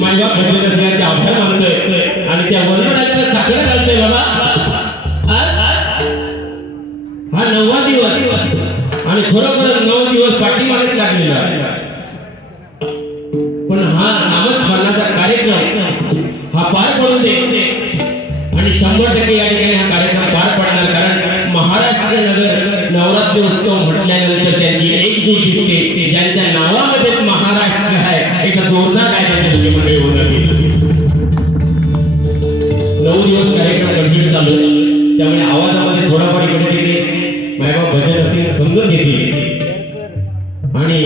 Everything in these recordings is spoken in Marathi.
माझ्या भजनाचे आभार मानतोय आणि त्या वर्णनाच्या साखळ्या घालतोय बाबा. हा 9वा दिवस आणि खरोखर 9 दिवस पाठीमागेच लागलेला पण हा नामस्मरणाचा कार्यक्रम हा पार पडून दे आणि 100% या ठिकाणी हा कार्यक्रम पार पडणार. कारण महाराष्ट्र नगर नवरात्र उत्सव म्हटल्यानंतर त्यांची एकजूट दिसते. ज्यांच्या नावामध्ये महाराष्ट्र आहे एका जोरदार कार्यक्रम मंडळी होणार. 9 दिवस कार्यक्रम कंटिन्यू चालू त्यामुळे आवाजामध्ये थोडाफार इकडे तिकडे मायबाप भजन असेल समजून घेतली आणि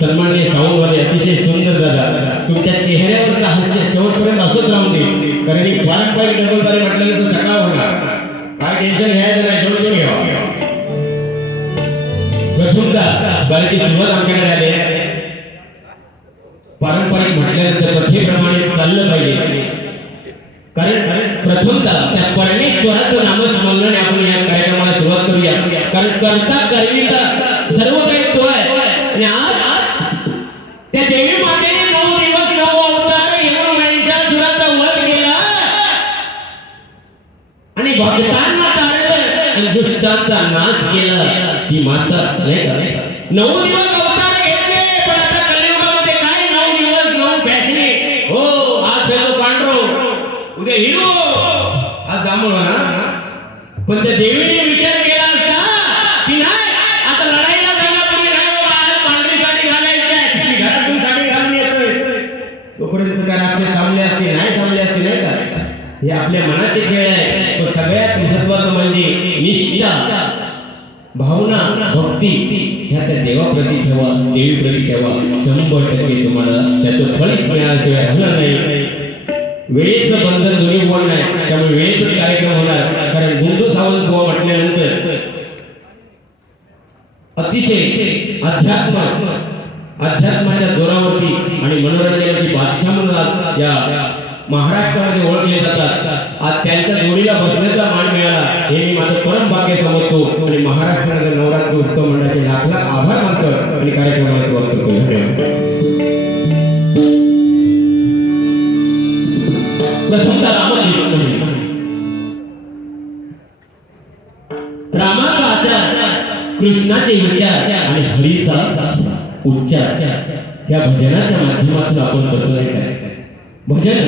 सन्माननीय साऊंडवाले अतिशय सुंदर दादा तुमच्या चेहऱ्यावरचा हास्य शेवटपर्यंत असंच राहून दे. कारण ही पारंपरिक डबलबारी म्हटल्यानंतर सकाळ होणार काय टेन्शन घ्यायचं नाही. समजून घ्यावं प्रथमतः बारीची सुरुवात आमच्याकडे झाली. पारंपरिक म्हटल्यानंतर प्रथेप्रमाणे चाललं पाहिजे. कारण प्रथमतः त्या परमेश्वराचं नामस्मरणाने आपण या कार्यक्रमाला सुरुवात करूया. कारण करता करविता सर्व काही तो आहे आणि आज त्या देवी मातेने 9 दिवस 9 अवतार येऊन यांच्या सुराचा वध केला आणि भक्तांना तारलं आणि दुष्टांचा नाश केला. ही माता नाही का 9 दिवस अवतार घेतले पण आता कलियुगामध्ये काय 9 दिवस 9 फॅशने. हो आज झालो पांडव उद्या हिरो आज जांभूळ ना. पण त्या देवीने विचार केला असता की नाही आता लढाईला जाण्यापूर्वी नाही पांढरी साडी घालायची आहे घरातून साडी घालून येतोय तोपर्यंत काय आपले थांबले असते नाही थांबले असते नाही का. हे आपल्या मनाचे खेळ आहे. पण सगळ्यात महत्वाचं म्हणजे निष्ठा भावना भक्ती ह्या त्या देवाप्रती ठेवा देवीप्रती ठेवा. 100% तुम्हाला त्याचं फलित मिळाल्याशिवाय होणार नाही. वेळेचं बंधन दोन्ही होणार नाही त्यामुळे वेळेचं कार्यक्रम होणार. कारण गुंडू सावंत गोवा म्हटल्यानंतर अतिशय अध्यात्माच्या जोरावरती आणि मनोरंजनाची बादशाह म्हणून या महाराष्ट्रामध्ये ओळखले जातात. आज त्यांच्या जोडीला बसण्याचा मान मिळाला हे मी माझं परम भाग्य समजतो आणि महाराष्ट्रामध्ये नवरात्र उत्सव मंडळाचे लाख आभार मानतो आणि कार्यक्रमाला सुरुवात करतो. रामाचा आचार कृष्णाचे विचार आणि हरीचा उच्चार या भजनाच्या माध्यमातून आपण करतोय. भजन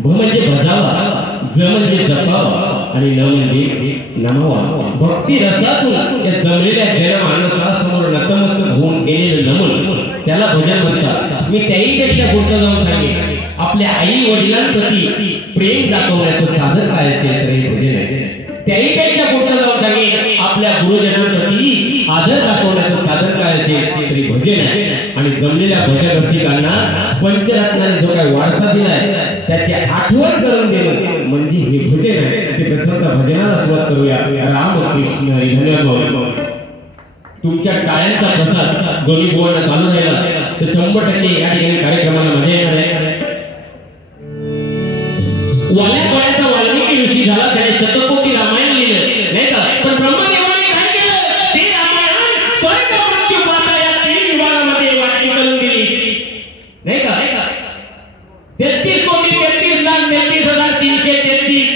भ म्हणजे बजावा ज म्हणजे जपावा आणि न म्हणजे नमवा. भक्ती रसातून या जमलेल्या जनमानसासमोर नतमस्तक होऊन गेलेलं नमन त्याला भजन म्हणतात. मी त्याहीपेक्षा पुढचं जाऊन सांगेन आपल्या आई वडिलांप्रती प्रेम दाखवण्याचं साधन काय असेल तर हे भजन आहे. त्याहीपेक्षा पुढचं जाऊन सांगेन आपल्या गुरुजनांप्रती आदर दाखवण्याचं साधन काय असेल तरी भजन आहे. आणि जमलेल्या भजन रसिकांना पंचरत्नाने जो काही वारसा दिलाय त्याची आठवण करून देणं म्हणजे हे भजन आहे. ते प्रथमतः भजनाला सुरुवात करूया. रामकृष्ण हरी धन्यवाद. तुमच्या टाळ्यांचा प्रसाद दोन्ही बोलणं चालू राहिला तर 100% या ठिकाणी कार्यक्रमाला मजा येणार आहे. वाल्या वाल्मिकी ऋषी झाला त्याने शतकोटी रामायण लिहिलं नाही का. पण ब्रह्मदेवाने काय केलं ते रामायण स्वर्ग मृत्यू पाता या 3 विभागामध्ये वाटणी करून दिली नाही का. 33,33,33,333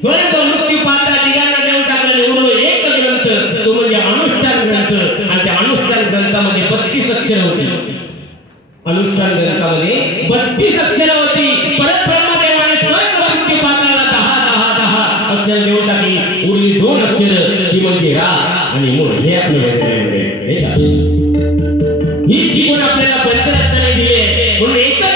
स्वर्ग मृत्यू पाता दिगांना देऊन टाकलेले उरलो एक ग्रंथ तो म्हणजे अनुष्ठान ग्रंथ. आणि त्या अनुष्ठान ग्रंथामध्ये 32 अक्षर होती. अनुष्ठान ग्रंथामध्ये 32 अक्षर होती. परत ब्रह्मदेवाने स्वर्ग मृत्यू पाताला 10 अक्षर देऊन टाकली. उरली 2 अक्षर ती म्हणजे रा आणि मूळ. हे आपलं हे का ही जीवन आपल्याला पंचरत्नाने दिले म्हणून एकच